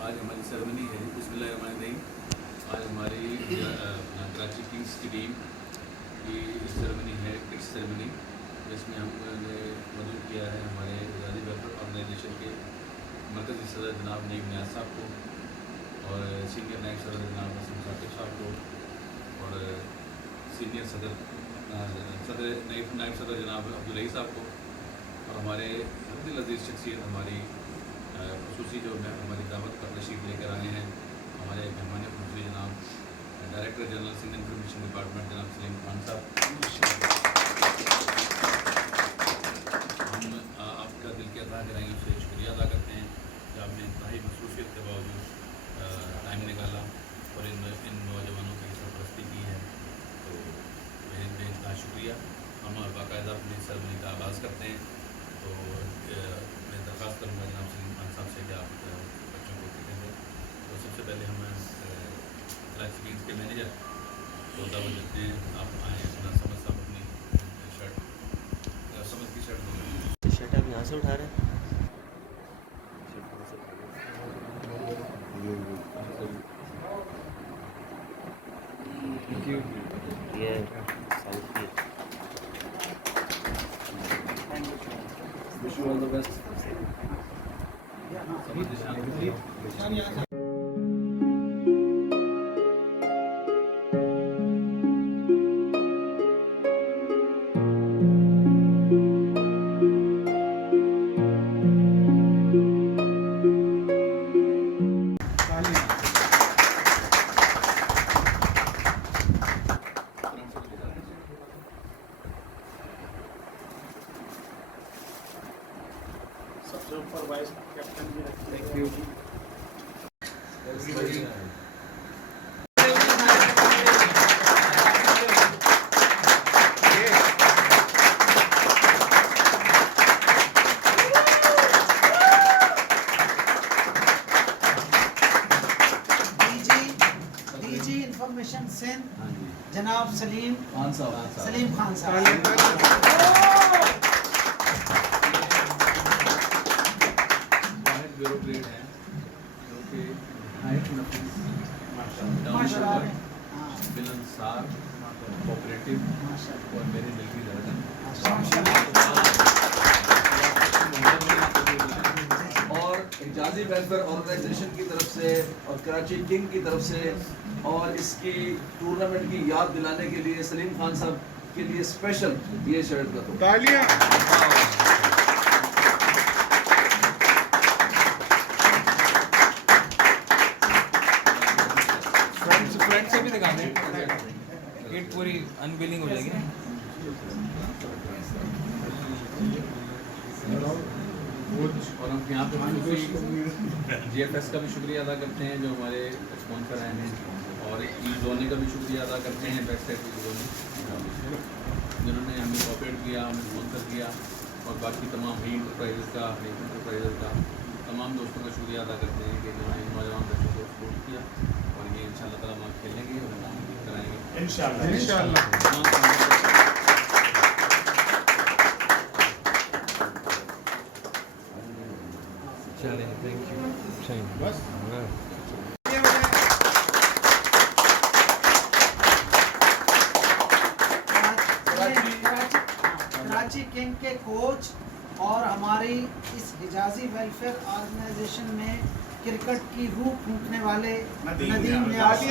आज हमारी सेरेमनी है बिस्मिल्लाहिर्रहमानिर्रहीम। आज हमारी कराची किंग्स की टीम की सेरेमनी है, किड्स सेरेमनी, जिसमें हमने मदद किया है हमारे आज़ादी वेलफेयर ऑर्गेनाइजेशन के मरकज़ी सदर जनाब नईम नियाज़ साहब को और सीनियर नायब सदर जनाब हसन साकिब साहब को और सीनियर नायब सदर जनाब अब्दुल रईस साहब को और हमारे अब्दुल अजीज़ शख्सियत हमारी खुसूसी जो हमारी दावत पर तशरीफ़ लेकर आए हैं, हमारे मेहमान खुसूसी जनाब director general Sindh information department जनाब सलीम खान साहब, हम आपका दिल के अता कराएंगे, उससे शुक्रिया अदा करते हैं कि आपने इंतहाई मसरूफियत के बावजूद टाइम निकाला और इन नौजवानों की सरपरस्ती की है, तो बेहद शुक्रिया। हम बाकायदा अपनी सेरेमनी का आगाज़ करते हैं, तो मैं दरख्वास्त करूँगा जनाब सलीम खान साहब से कि आप बच्चों को देखेंगे। तो सबसे पहले हम कराची किंग्स के मैनेजर को दावत देते हैं, आप आएँ, अपना समझ साहब अपनी शर्ट समझ की शर्ट शर्ट आप यहाँ से उठा रहे हैं? ये साउथ की wish you all the best. सबसे ऊपर वाइस कैप्टन भी रखते हैं। Thank you. DG information Sindh जनाब सलीम खान साहब। ब्यूरो ग्रेड है जो कि हाइट नफीस माशाल्लाह बिलनसार कोऑपरेटिव और मेरे दिल की धड़कन और इजाज़ी वेलफेयर ऑर्गेनाइजेशन की तरफ से और कराची किंग की तरफ से और इसकी टूर्नामेंट की याद दिलाने के लिए सलीम खान साहब के लिए स्पेशल ये शर्ट का तो तालियां। फ्रंट से भी दिखाने किट पूरी अनबीलिंग हो जाएगी ना। और हम यहाँ पे GFS का भी शुक्रिया अदा करते हैं जो हमारे स्पॉन्सर आए हैं, और ईज़ोने का भी शुक्रिया अदा करते हैं बैक साइड ईज़ोने जिन्होंने हमें कोऑपरेट किया, हमें स्पॉन्सर किया, और बाकी तमाम ही इंटरप्राइजेस का तमाम दोस्तों का शुक्रिया अदा करते हैं कि जिन्होंने नौजवान बच्चों को सपोर्ट किया, और ये इंशाअल्लाह ताला हम खेलेंगे और नाम भी कराएंगे इंशाअल्लाह। चलें, थैंक यू। बस कराची किंग के कोच और हमारी इस हिजाजी वेलफेयर ऑर्गेनाइजेशन में क्रिकेट की रूह फूंकने वाले नदीम नियाज़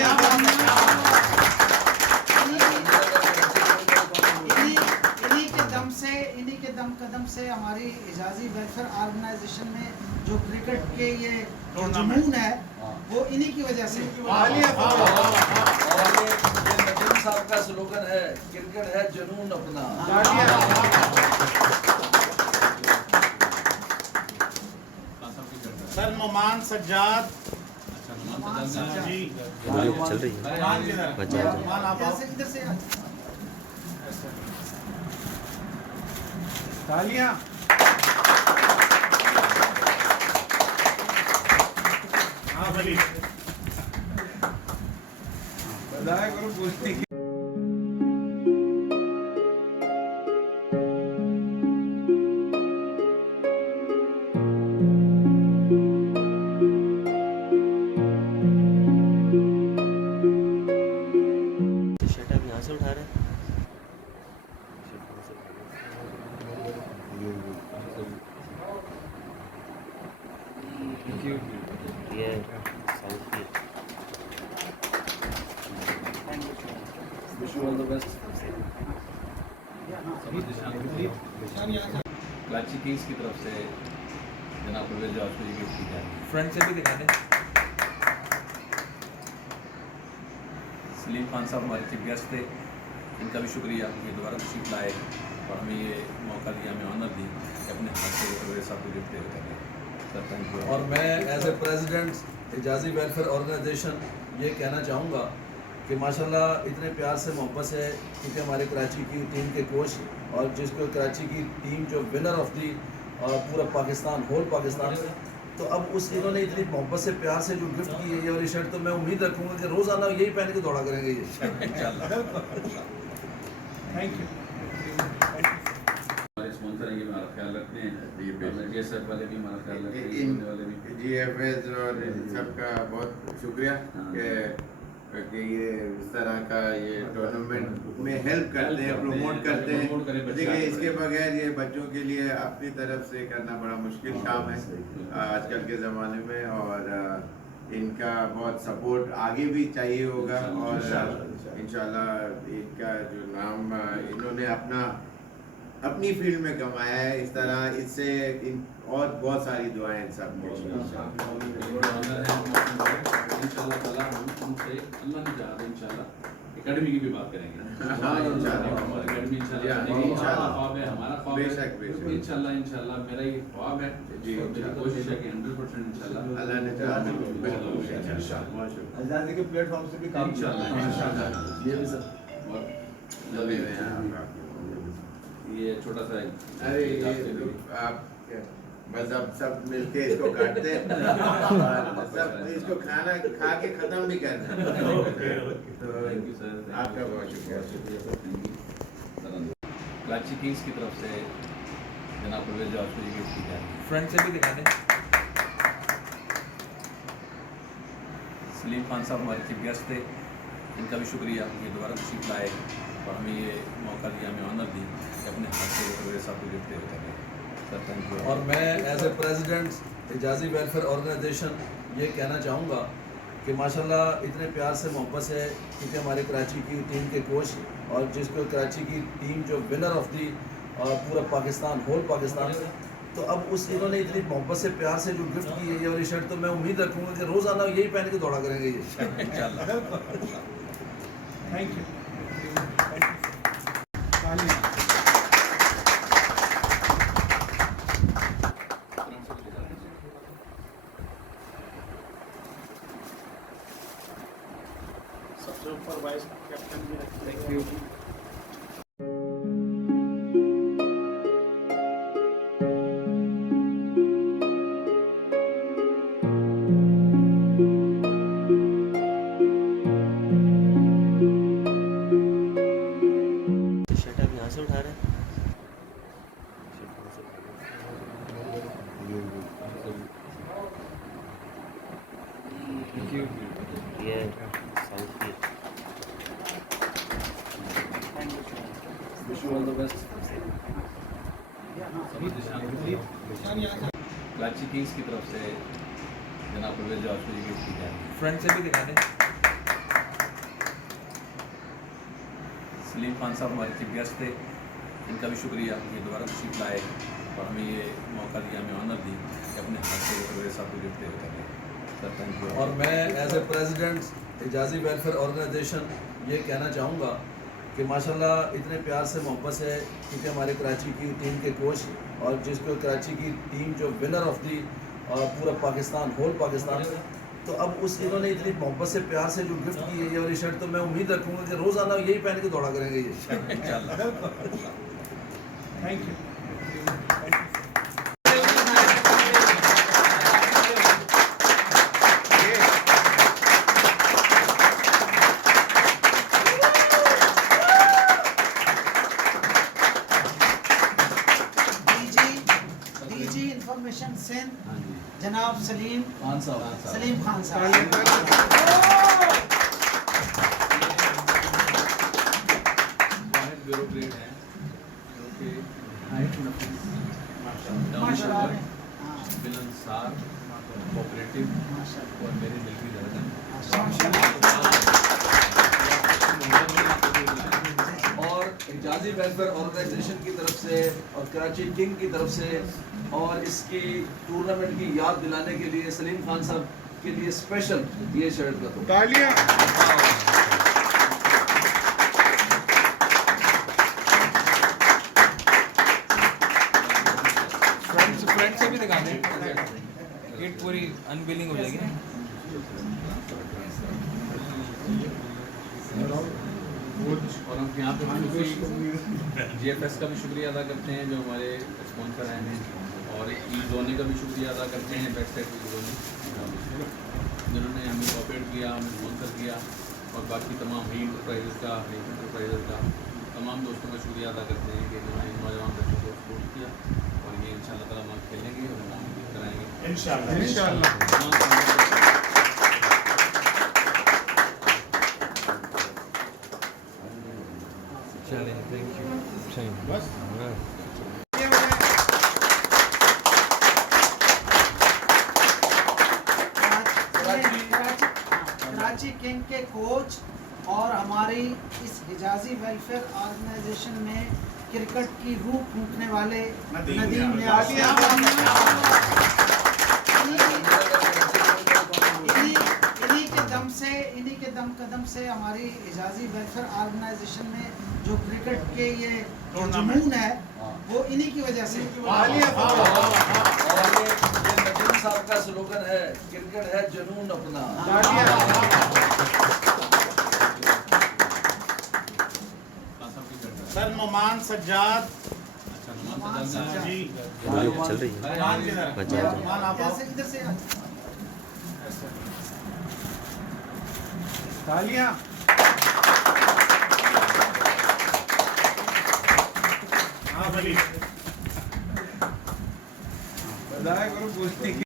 इन्हीं के दम कदम से हमारी हिजाजी वेलफेयर ऑर्गेनाइजेशन में जो क्रिकेट के ये जुनून है वो इन्हीं की वजह से। साहब का स्लोगन है, क्रिकेट है जुनून अपना। सर नुमान सज्जाद अच्छा नुमान सज्जाद जी चल रही है। नुमान किधर? नुमान आप आओ। इधर से तालियां। हाँ भली बधाई करो पूछती शर्ट आप यहाँ से उठा रहे हैं? ये साउथ की wish you all the best. Karachi Kings की तरफ से जनाब परवेज जॉर्ज को ये गिफ्ट की जाएगी। फ्रंट से भी दिखा दें। सलीम खान साहब हमारे चीफ गेस्ट थे, इनका भी शुक्रिया कि दोबारा तशरीफ लाए और हमें ये मौका दिया, हमें ऑनर दी कि अपने हाथ से परवेज साहब को गिफ्ट दे करें। Sir thank you. और मैं as a president Hijazi welfare organisation ये कहना चाहूँगा कि माशाल्लाह इतने प्यार से मोहब्बत से, क्योंकि हमारे कराची की टीम के कोच और जिसको कराची की टीम जो विनर ऑफ दी पूरा पाकिस्तान, होल पाकिस्तान, तो अब उस इन्होंने इतनी मोहब्बत से प्यार से जो गिफ्ट की है ये वाली शर्ट, तो मैं उम्मीद रखूँगा कि रोज़ाना यही पहन के दौड़ा करेंगे ये। Thank you. हमारे स्पॉन्सर हैं, ये हमारा ख्याल रखते हैं, GSF वाले भी हमारा ख्याल रखते हैं, इन वाले भी। GFS और इन सबका बहुत शुक्रिया कि ये इस तरह का ये टूर्नामेंट में हेल्प करते हैं, प्रमोट करते प्रमोट करें हैं। बच्चे देखिए आगे इसके बढ़ें। बगैर ये बच्चों के लिए अपनी तरफ से करना बड़ा मुश्किल काम है आजकल के ज़माने में, और इनका बहुत सपोर्ट आगे भी चाहिए होगा, और इंशाल्लाह इनका जो नाम इन्होंने अपनी फील्ड में कमाया है, इस तरह इससे और बहुत सारी दुआएं इन सब के लिए। इंशाल्लाह ताला हम उनसे अल्लाह ने चाहा इंशाल्लाह एकेडमी की भी बात करेंगे। हाँ, इंशाल्लाह। हमारी एकेडमी इंशाल्लाह या, चलेगी। इंशाल्लाह। हमारा ख्वाब है, हमारा ख्वाब है। बेशक, बेशक। इंशाल्लाह मेरा ये ख्वाब है जी। और मेरी कोशिश है कि 100% इंशाल्लाह अल्लाह ने चाहा तो बिल्कुल इंशाल्लाह। आज़ादी के प्लेटफॉर्म से भी काम इंशाल्लाह ये भी सर और जल्दी में आप ये छोटा सा अरे ये तो आप बस अब सब मिलके इसको काटते हैं और सब इसको खाना खा के खत्म भी करना है। तो थैंक यू सर, आपका बहुत शुक्रिया। कराची किंग्स की तरफ से जनाब परवेज जॉर्ज को ये गिफ्ट की जाएगी। फ्रंट से भी दिखा दें। सलीम खान साहब हमारे चीफ गेस्ट थे, इनका भी शुक्रिया कि दोबारा तशरीफ लाए और हमें ये मौका दिया, हमें ऑनर दी कि अपने हाथ से परवेज साहब को गिफ्ट दे करें। Sir thank you. और मैं as a president Hijazi welfare organisation ये कहना चाहूँगा कि माशाल्लाह इतने प्यार से मोहब्बत से, क्योंकि हमारे कराची की टीम के कोच और जिसको कराची की टीम जो विनर ऑफ दी पूरा पाकिस्तान, होल पाकिस्तान, तो अब उस इन्होंने इतनी मोहब्बत से प्यार से जो गिफ्ट की है ये वाली शर्ट, तो मैं उम्मीद रखूँगा कि रोज़ाना यही पहन के दौड़ा करेंगे ये। Thank you. तालियां। सबसे ऊपर वाइस कैप्टन भी रखते हैं। Thank you. शर्ट आप यहाँ से उठा रहे हैं? ये साउथ की wish you all the best. Karachi Kings की तरफ से जनाब परवेज जॉर्ज को ये गिफ्ट की जाएगी। फ्रंट से भी दिखा दें। सलीम खान साहब हमारे चीफ गेस्ट थे, इनका भी शुक्रिया कि दोबारा तशरीफ लाए और हमें ये मौका दिया, हमें ऑनर दी कि अपने हाथ से परवेज साहब को गिफ्ट दे करें। Sir thank you. और मैं as a president Hijazi welfare organisation ये कहना चाहूँगा कि माशाल्लाह इतने प्यार से मोहब्बत से, क्योंकि हमारे कराची की टीम के कोच और जिसको कराची की टीम जो विनर ऑफ दी पूरा पाकिस्तान, होल पाकिस्तान, तो अब उस इन्होंने इतनी मोहब्बत से प्यार से जो गिफ्ट की है ये वाली शर्ट, तो मैं उम्मीद रखूँगा कि रोज़ाना यही पहन के दौड़ा करेंगे ये। Thank you. DG information Sindh हाँ जी, जनाब सलीम खान साहब। सलीम खान साहब। वाहिद ब्यूरोक्रेट हैं जो कि हाइट नफीस, माशाल्लाह। डाउन हाँ, मिलनसार, कोऑपरेटिव माशाल्लाह। और मेरे दिल की धड़कन। और हिजाजी वेलफेयर ऑर्गेनाइजेशन की तरफ से और कराची किंग की तरफ से और इसकी टूर्नामेंट की याद दिलाने के लिए सलीम खान साहब के लिए स्पेशल ये शर्ट का तालियां। फ्रंट से भी दिखा दें, किट पूरी अनबिलिंग हो जाएगी ना। और हम यहाँ पे GFS का भी शुक्रिया अदा करते हैं जो हमारे स्पॉन्सर आए हैं, और ई जोने का भी शुक्रिया अदा करते हैं, बैक साइड जोने, जिन्होंने हमें कोऑपरेट किया, हमें स्पॉन्सर किया, और बाकी तमाम ही इंटरप्राइजेस का, हनीफ इंटरप्राइजेस का तमाम दोस्तों का शुक्रिया अदा करते हैं कि इन्होंने नौजवान बच्चों को सपोर्ट किया, और ये इंशाल्लाह ताला हम खेलेंगे और नाम भी कराएंगे इंशाल्लाह। कराची किंग के कोच और हमारी इस हिजाजी वेलफेयर ऑर्गेनाइजेशन में क्रिकेट की रूह फूंकने वाले नदीम नियाज़ इन्हीं के दम कदम से हमारी हिजाजी वेलफेयर ऑर्गेनाइजेशन में जो क्रिकेट के ये जो जुनून है वो इन्हीं की वजह से। और ये नदीम साहब का स्लोगन है, क्रिकेट है जुनून अपना। सर मोमान सज्जाद जी चल रही है। मोमान किधर? बचा मोमान आप आओ। इधर से तालियां। हाँ भली। बधाई करो पूछने की।